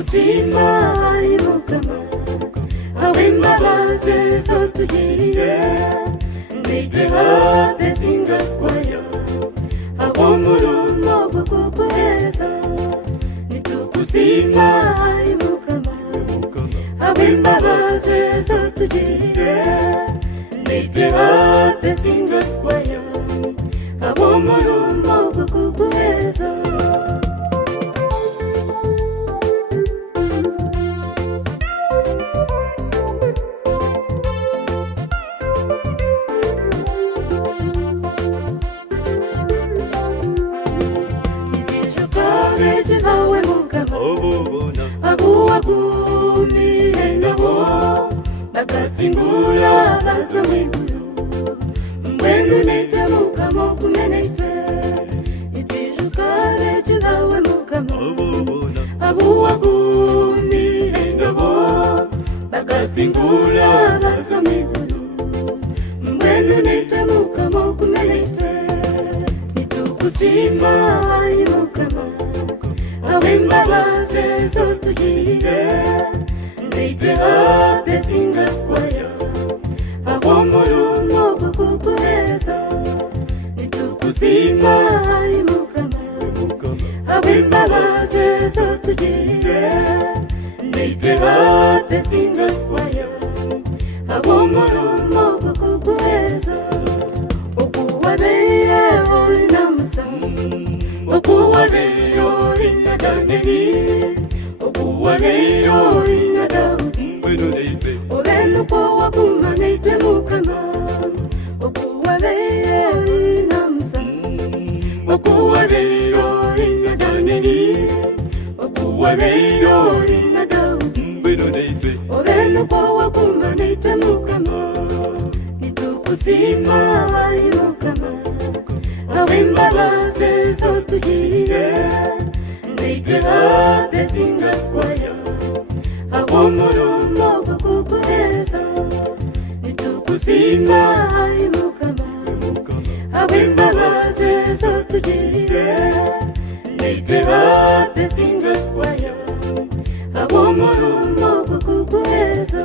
tugushima imukama awimbabazi zotugiriye nitweha besingazwayo abo murumo gwo kuguheza nitugushima imukama awimbabazi zotugiriye nitweha besingazwayo abo murumo gwo kuguheza. Awe mukama abuwagumiye nabo bagasingura bazo mw'ijuru mbwenu nete mukama okumenete nitwijuka betu bawe mukama abuwagumiye nabo bagasingura bazo mw'ijuru mbwenu nete mukama okumenete nitukushima imukama awimbabazi zotugiriye nitweha besingazwayo abo murumo gwo kuguheza nitugushima imukama awimbabazi zotugiriye nitweha besingazwayo abo murumo gwo kuguheza okuwabeyeho inamusa okuwabeyo ina Danieli okuwabeyo ina Daudi obenu ko wakumanite mukama okuwabeyo ina Musa okuwabeyo ina Danieli okuwabeyo ina Daudi obenu ko wakumanite mukama nitukushima imukama awimbabazi zotugiriye nitweha besingazwayo abo murumo gwo kuguheza nitugushima imukama awimbabazi zotugiriye nitweha besingazwayo abo murumo gwo kuguheza.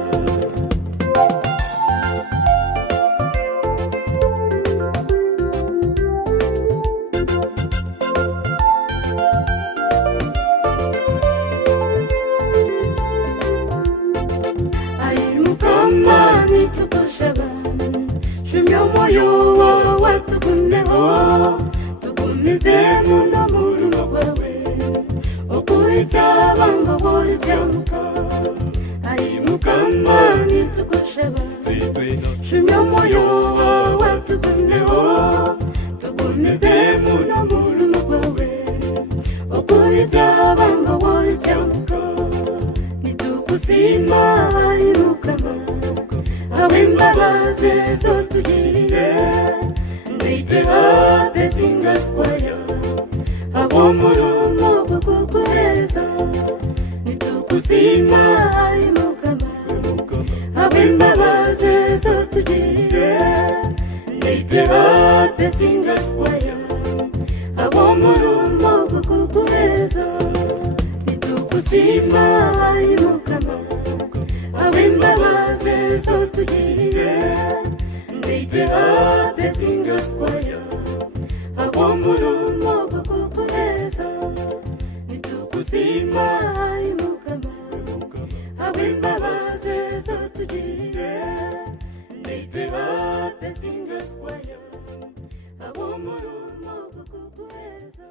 Shumyo moyo watugumeho tugumize muno murumo gwawe okuitaba ngobori jamuka ayi mukama nitukushaba shumyo moyo watugumeho tugumize muno murumo gwawe okuitaba ngobori jamuka nitukushima imukama awimbabazi zotugiriye nitweha besingazwayo abo murumo gwo kuguheza nitugushima imukama awimbabazi zotugiriye nitweha besingazwayo abo murumo gwo kuguheza nitugushima imukama awimbabazi zotugiriye nitweha besingazwayo abo murumo gwo kuguheza nitugushima imukama awimbabazi zotugiriye nitweha besingazwayo abo murumo gwo kuguheza.